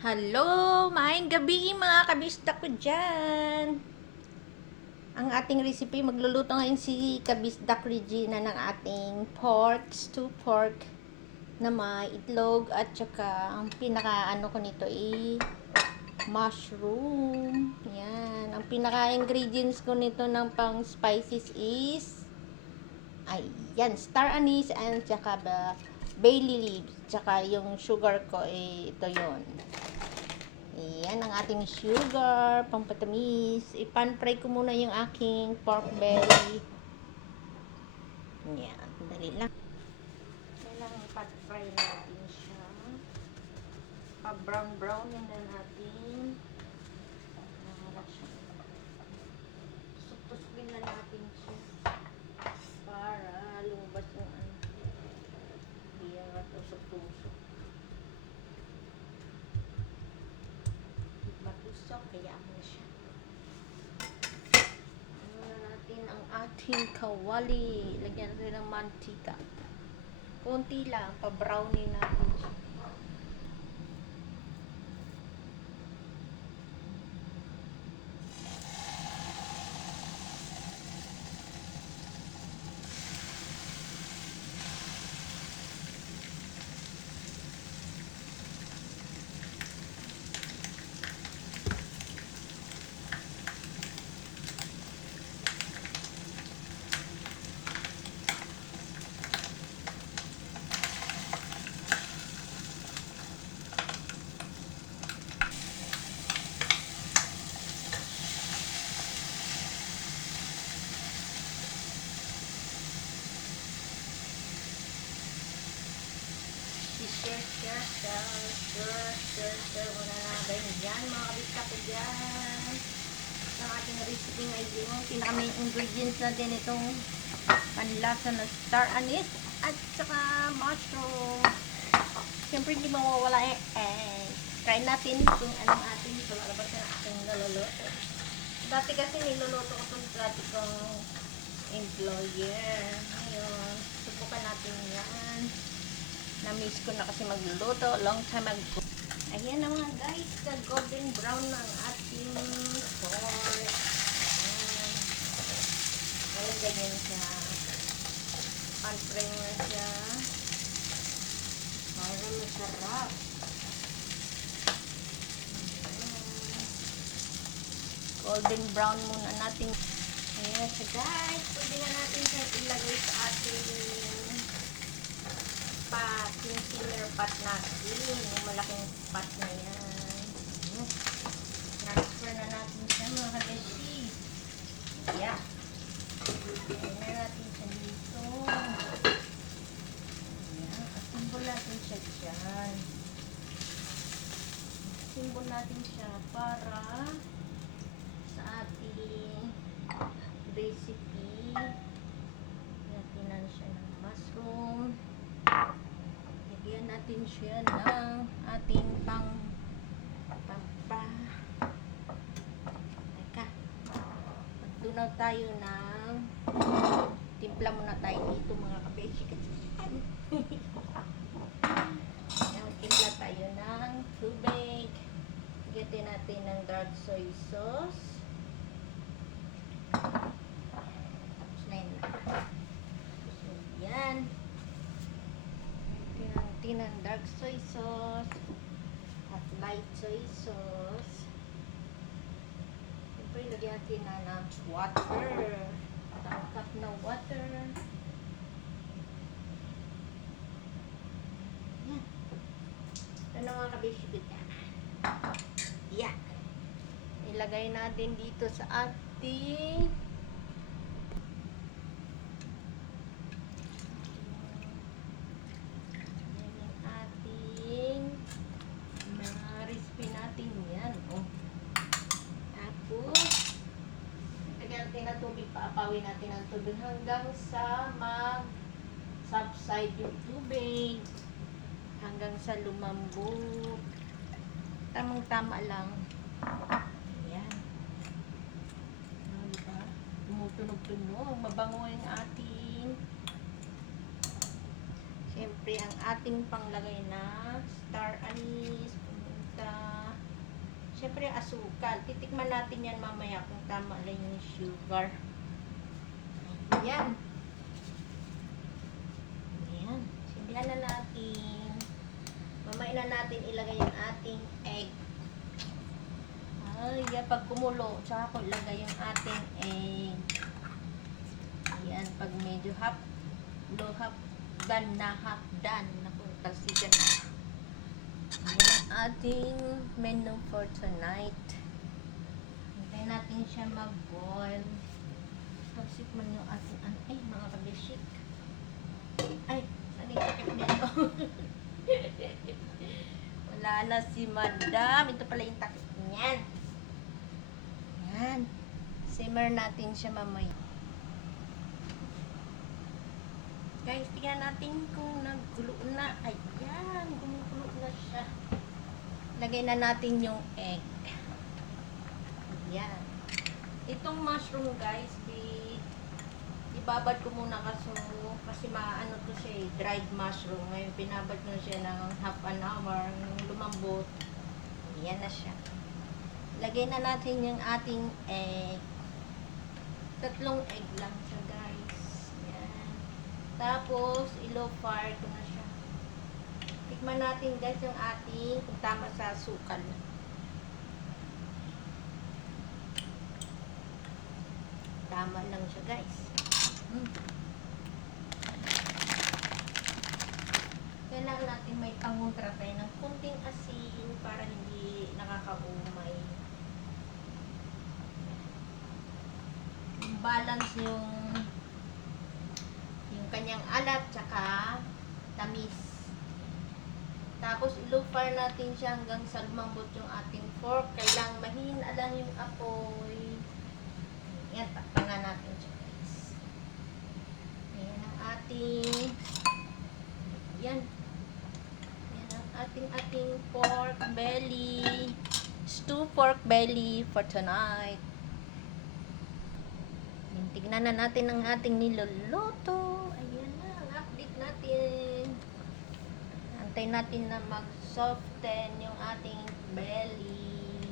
Hello! Maayong gabi mga kabista ko dyan! Ang ating recipe, magluluto ngayon si Kabisdak Regina ng ating stew pork na may itlog at saka ang pinaka ano ko nito mushroom. Yan. Ang pinaka ingredients ko nito ng pang spices is star anise and saka bay leaves. Tsaka yung sugar ko ito yon. Ayan ang ating sugar, pampatamis. Ipan-fry ko muna yung aking pork belly. Ayan, dali lang. Kailangan ipan-fry natin siya. Pa-brown-brown na natin. Tusok-tusokin na natin siya. Para lumabas yung ano. Hindi yung tusok-tusok. Matusok, kaya mo siya. Natin ang ating kawali. Lagyan natin ng mantika. Konti lang, pa-brownie natin siya. Stir muna natin dyan mga kabista ko dyan. Ang ating recipe ngayon, yung pinaka-main ingredients natin itong panlasa na star anise at saka mushroom. Siyempre hindi mawawala try natin kung anong ating lalabas na ating naluluto. Dati kasi niluluto ko itong dati kong employer. Ngayon, subukan natin yan. Na-miss ko na kasi magluluto. Long time ago. Ayan na mga guys. Golden brown na ang ating pork. Ayan. Ganyan siya. Pan-fry na siya. Para masarap. Golden brown muna natin. Ayan siya guys. Pwede na natin siya ilagay sa ating concealer pot natin. Yung malaking pot na yan. Transfer na natin siya mga kabeshi. Yeah. Ayan na natin siya dito. Ayan. Asimbol natin siya dyan. Asimbol natin siya para sa ating recipe. Natin siya ng mushroom. Lagyan natin siya ng ating magtunaw tayo ng timpla muna tayo dito mga kabeshi kasi timpla tayo ng tubig. Lagyan natin ng dark soy sauce. Tapos na yun. Yan. Ng dark soy sauce at light soy sauce. Siyempre, lagyan natin na ng water. Isang cup na water. Yan. Ito na mga kabishibit. Yan. Ilagay natin dito sa ating tubig, paapawin natin ang tubig hanggang sa mag-subside yung tubig, hanggang sa lumambot. Tamang-tama lang. Ayan. Diba? Tumutunog-tunog. Mabango yung ating siyempre ang ating panglagay na star anise, pumunta syempre asukal. Titikman natin yan mamaya kung tama lang yung sugar. Ayan. Ayan. Sindihan na natin. Mamaya na natin ilagay yung ating egg. Ay, pag kumulo, tsaka ko ilagay yung ating egg. Ayan, pag medyo low half done na, half done. Naku, talsigan na. Ayan ang ating menu for tonight. Hintayin natin siya mag-boil. Pagsikman yung ating mga kabishik. Ay, saan yung takip nito? Wala na si madam. Ito pala yung takip niyan. Ayan. Simmer natin siya mamaya. Guys, tingnan natin kung naggulo na. Ayan, gumugulo na siya. Lagay na natin yung egg. Ayan. Itong mushroom, guys, ibabad ko muna kasi maano to siya, dried mushroom. Ngayon, pinabad ko siya ng half an hour. Lumambot. Ayan na siya. Lagay na natin yung ating egg. 3 egg lang siya, guys. Ayan. Tapos, ilo fire ko na siya. Tikman natin, guys, yung ating kung tama sa sukal. Tama lang siya, guys. Kailangan natin may pangontra tayo ng kunting asin para hindi nakakaumay. Balance yung kanyang alat tsaka tamis. Tapos i-low fire natin siya hanggang sa lumambot yung ating pork. Kailangan mahina lang yung apoy. Yan, takpan natin siya, guys. Ayan ang ating yan ang ating pork belly. Stew pork belly for tonight. Tignan na natin ang ating niluluto. Ayan na, ang update natin. Antayin natin na mag-soften yung ating belly.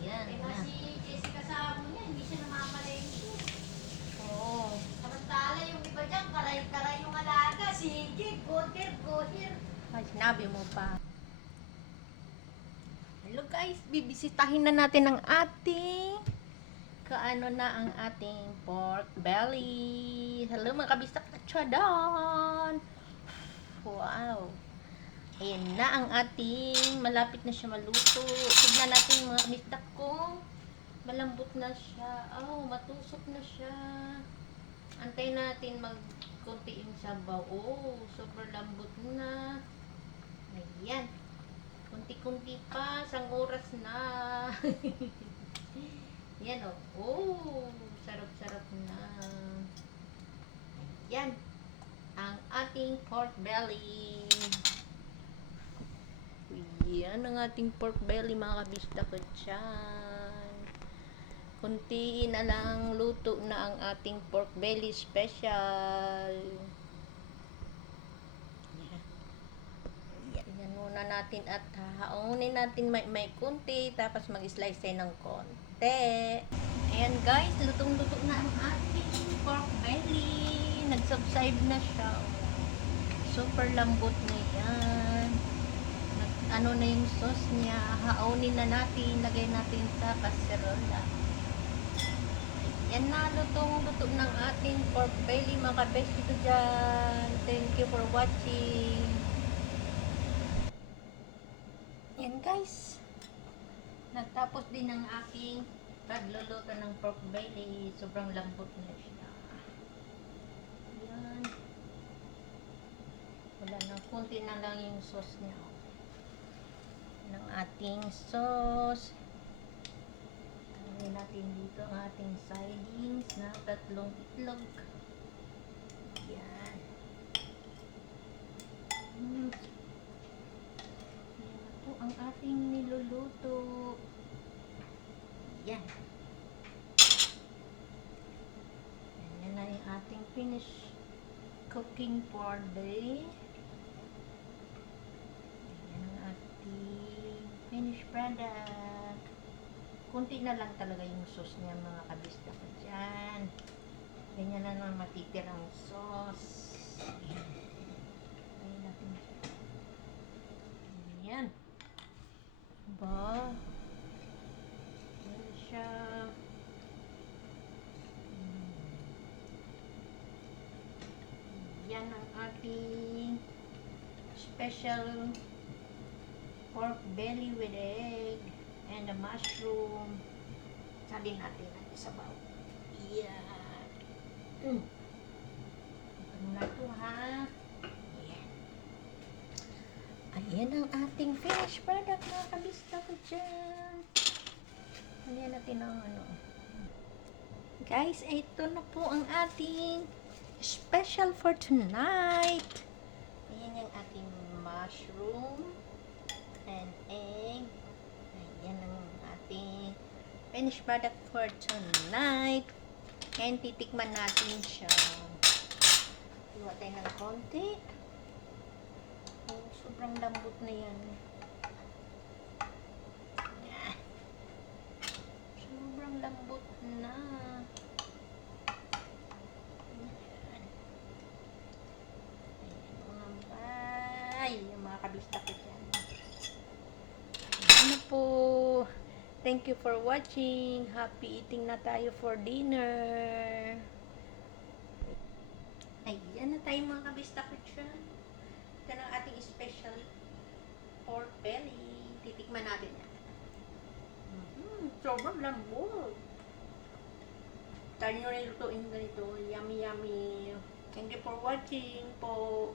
Ayan. Kaya si Jessica sa amo niya, hindi siya namamalengke. Oo. Samantala yung iba dyan, karay-karay yung alaga. Sige, go here. Ay, sinabi mo pa. Hello guys, bibisitahin na natin ang ating kaano na ang ating pork belly. Hello mga kabistak at syadon. Wow. Ayan na ang ating, malapit na siya maluto. Tignan natin mga kabistak kung malambot na siya. Oh, matusok na siya. Antayin natin magkunti yung sabaw. Oh, super lambot na. Ayan. Kunti-kunti pa, isang oras na. Yan o. Oh, sarap-sarap na. Ayan. Ang ating pork belly. Yan ang ating pork belly mga kabista ko dyan. Kuntiin na lang luto na ang ating pork belly special. Yan muna natin at haunin natin may kunti tapos mag-slice tayo ng konti. Ayan guys, lutong-luto na ang ating pork belly. Nag-subside na siya. Super lambot na yan. Ano na yung sauce niya. Haunin na natin. Lagay natin sa kaserola. Yan na, lutong-luto ng ating pork belly. Mga kabesi ko dyan. Thank you for watching. Yan guys. Natapos din ang aking pagluluto ng pork belly. Sobrang lambot na siya. Yan. Wala na. Kunti na lang yung sauce niya. Ng ating sauce. Tanggalin natin dito ang ating sidings na 3 itlog. Yan. Yan na po ang ating niluluto. Yan. Yan na yung ating finished cooking for the yan ang ating finished product. Kunti na lang talaga yung sauce niya mga kabista ko dyan. Ganyan na lang matitirang sauce. Ayan. Ayan natin siya. Ayan. Ba? Ayan siya. Yan ang ating special pork belly with egg and the mushroom. Salin natin ang isabaw. Yan. Ano na ito ha? Yan. Ayan ang ating finished product mga kabista ko dyan. Ayan natin ang ano. Guys, ito na po ang ating special for tonight. Ayan yung ating mushroom and egg. Ayan ang ating finished product for tonight. And titikman natin siya. Iwa tayo ng konti. Oh, sobrang lambot na yan. Yan. Sobrang lambot na. Yung mga kabista ko dyan. Ano po. Thank you for watching. Happy eating na tayo for dinner. Ayan na tayo mga kabista ko dyan. Ito na ang ating special pork belly. Titikman natin yan. Sobrang lambot. Tayo nyo rin lutuin ganito. Yummy, yummy. Thank you for watching po.